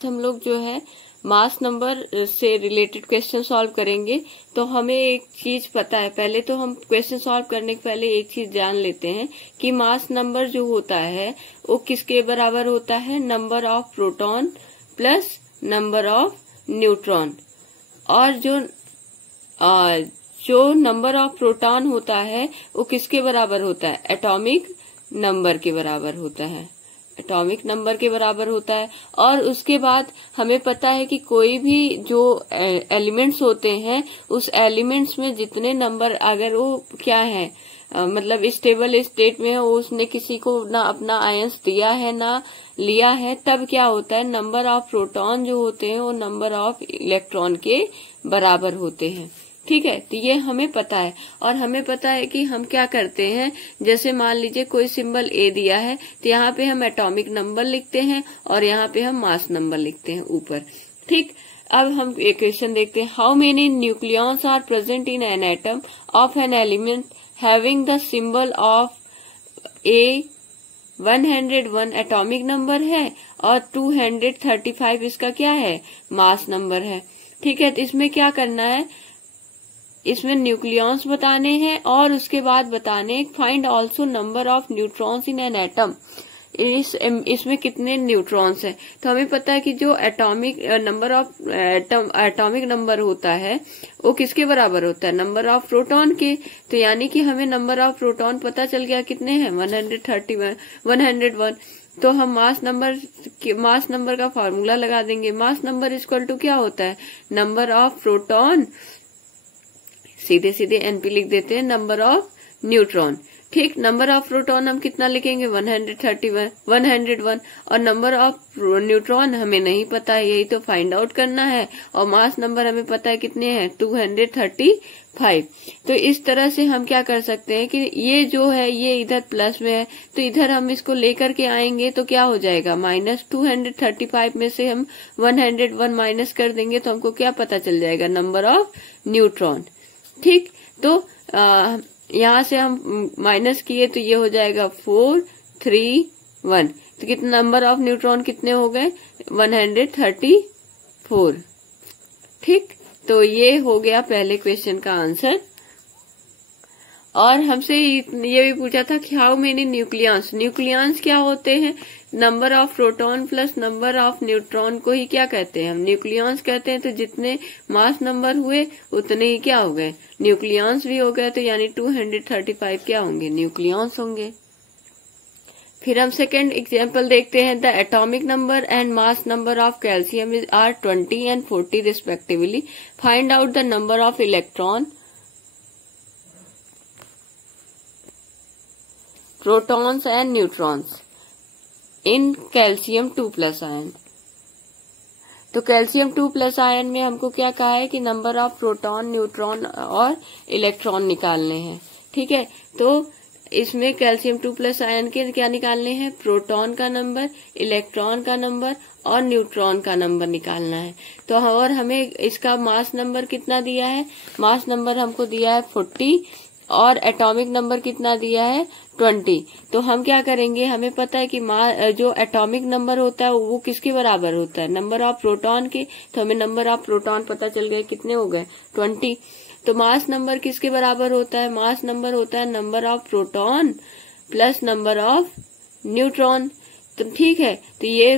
हम लोग जो है मास नंबर से रिलेटेड क्वेश्चन सॉल्व करेंगे। तो हमें एक चीज पता है, पहले तो हम क्वेश्चन सॉल्व करने के पहले एक चीज जान लेते हैं कि मास नंबर जो होता है वो किसके बराबर होता है, number of proton plus number of neutron. और जो नंबर ऑफ प्रोटॉन होता है वो किसके बराबर होता है, एटॉमिक नंबर के बराबर होता है, एटॉमिक नंबर के बराबर होता है। और उसके बाद हमें पता है कि कोई भी जो एलिमेंट्स होते हैं उस एलिमेंट्स में जितने नंबर अगर वो क्या है मतलब स्टेबल स्टेट में है, उसने किसी को ना अपना आयंस दिया है ना लिया है, तब क्या होता है नंबर ऑफ प्रोटॉन जो होते हैं वो नंबर ऑफ इलेक्ट्रॉन के बराबर होते हैं। ठीक है, तो ये हमें पता है। और हमें पता है कि हम क्या करते हैं, जैसे मान लीजिए कोई सिंबल ए दिया है तो यहाँ पे हम एटॉमिक नंबर लिखते हैं और यहाँ पे हम मास नंबर लिखते हैं ऊपर। ठीक, अब हम एक क्वेश्चन देखते हैं। How many nucleons are present in an atom of an element having the symbol of a 101 atomic number है और 235 इसका क्या है, मास नंबर है। ठीक है, तो इसमें क्या करना है, इसमें न्यूक्लियॉन्स बताने हैं और उसके बाद बताने find also number of neutrons in an atom. इसमें कितने न्यूट्रॉन्स हैं। तो हमें पता है कि जो atomic number of atomic number होता है वो किसके बराबर होता है, नंबर ऑफ प्रोटॉन के। तो यानी कि हमें नंबर ऑफ प्रोटॉन पता चल गया कितने हैं, 101। तो हम मास नंबर का फॉर्मूला लगा देंगे। मास नंबर इक्वल टू क्या होता है, नंबर ऑफ प्रोटॉन, सीधे सीधे एनपी लिख देते हैं, नंबर ऑफ न्यूट्रॉन। ठीक, नंबर ऑफ प्रोटॉन हम कितना लिखेंगे, 101 और नंबर ऑफ न्यूट्रॉन हमें नहीं पता है, यही तो फाइंड आउट करना है। और मास नंबर हमें पता है कितने हैं, 235। तो इस तरह से हम क्या कर सकते हैं कि ये जो है ये इधर प्लस में है तो इधर हम इसको लेकर के आएंगे तो क्या हो जाएगा, माइनस 235 में से हम 101 माइनस कर देंगे तो हमको क्या पता चल जाएगा, नंबर ऑफ न्यूट्रॉन। ठीक, तो यहाँ से हम माइनस किए तो ये हो जाएगा 431। तो कितने नंबर ऑफ न्यूट्रॉन कितने हो गए, 134। ठीक, तो ये हो गया पहले क्वेश्चन का आंसर। और हमसे ये भी पूछा था कि हाउ मेनी न्यूक्लियॉन्स क्या होते हैं, number of proton plus number of neutron को ही क्या कहते हैं, हम न्यूक्लियॉन्स कहते हैं। तो जितने मास नंबर हुए उतने ही क्या हो गए, न्यूक्लियॉन्स भी हो गए। तो यानी 235 क्या होंगे, न्यूक्लियॉन्स होंगे। फिर हम सेकेंड एग्जाम्पल देखते हैं। The atomic number and mass number of calcium are 20 and 40 respectively. Find out the number of electron, protons and neutrons in calcium 2+ ion. तो कैल्शियम 2+ आयन में हमको क्या कहा है कि नंबर ऑफ प्रोटॉन, न्यूट्रॉन और इलेक्ट्रॉन निकालने हैं। ठीक है, तो इसमें कैल्शियम 2+ आयन के क्या निकालने हैं, प्रोटॉन का नंबर, इलेक्ट्रॉन का नंबर और न्यूट्रॉन का नंबर निकालना है। तो और हमें इसका मास नंबर कितना दिया है, मास नंबर हमको दिया है 40 और एटॉमिक नंबर कितना दिया है, 20। तो हम क्या करेंगे, हमें पता है कि जो एटॉमिक नंबर होता है वो किसके बराबर होता है, नंबर ऑफ प्रोटॉन के। तो हमें नंबर ऑफ प्रोटॉन पता चल गए कितने हो गए, 20। तो मास नंबर किसके बराबर होता है, मास नंबर होता है number of proton plus number of neutron. तो ठीक है, तो ये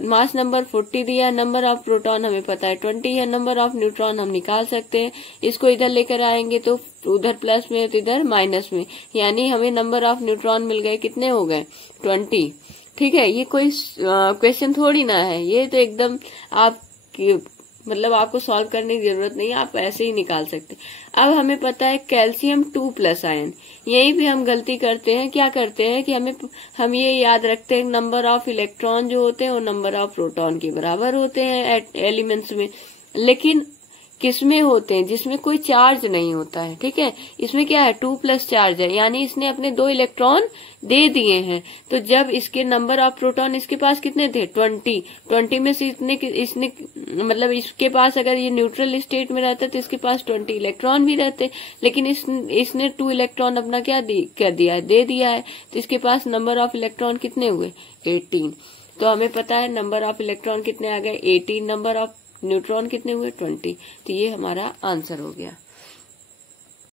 मास नंबर 40 दिया, नंबर ऑफ प्रोटॉन हमें पता है 20 है, नंबर ऑफ न्यूट्रॉन हम निकाल सकते हैं। इसको इधर लेकर आएंगे तो उधर प्लस में तो इधर माइनस में, यानी हमें नंबर ऑफ न्यूट्रॉन मिल गए, कितने हो गए, 20। ठीक है, ये कोई क्वेश्चन थोड़ी ना है, ये तो एकदम आप मतलब आपको सॉल्व करने की जरूरत नहीं है, आप ऐसे ही निकाल सकते। अब हमें पता है कैल्शियम 2+ आयन, यही भी हम गलती करते हैं। क्या करते हैं कि हम ये याद रखते हैं नंबर ऑफ इलेक्ट्रॉन जो होते हैं वो नंबर ऑफ प्रोटॉन के बराबर होते हैं एलिमेंट्स में, लेकिन किसमें होते हैं, जिसमें कोई चार्ज नहीं होता है। ठीक है, इसमें क्या है, 2+ चार्ज है, यानी इसने अपने 2 इलेक्ट्रॉन दे दिए हैं। तो जब इसके नंबर ऑफ प्रोटॉन इसके पास कितने थे, 20 में से इसने मतलब इसके पास अगर ये न्यूट्रल स्टेट में रहता तो इसके पास 20 इलेक्ट्रॉन भी रहते, लेकिन इसने 2 इलेक्ट्रॉन अपना क्या कर दिया है, दे दिया है। तो इसके पास नंबर ऑफ इलेक्ट्रॉन कितने हुए, 18। तो हमें पता है नंबर ऑफ इलेक्ट्रॉन कितने आ गए 18, नंबर ऑफ न्यूट्रॉन कितने हुए 20। तो ये हमारा आंसर हो गया।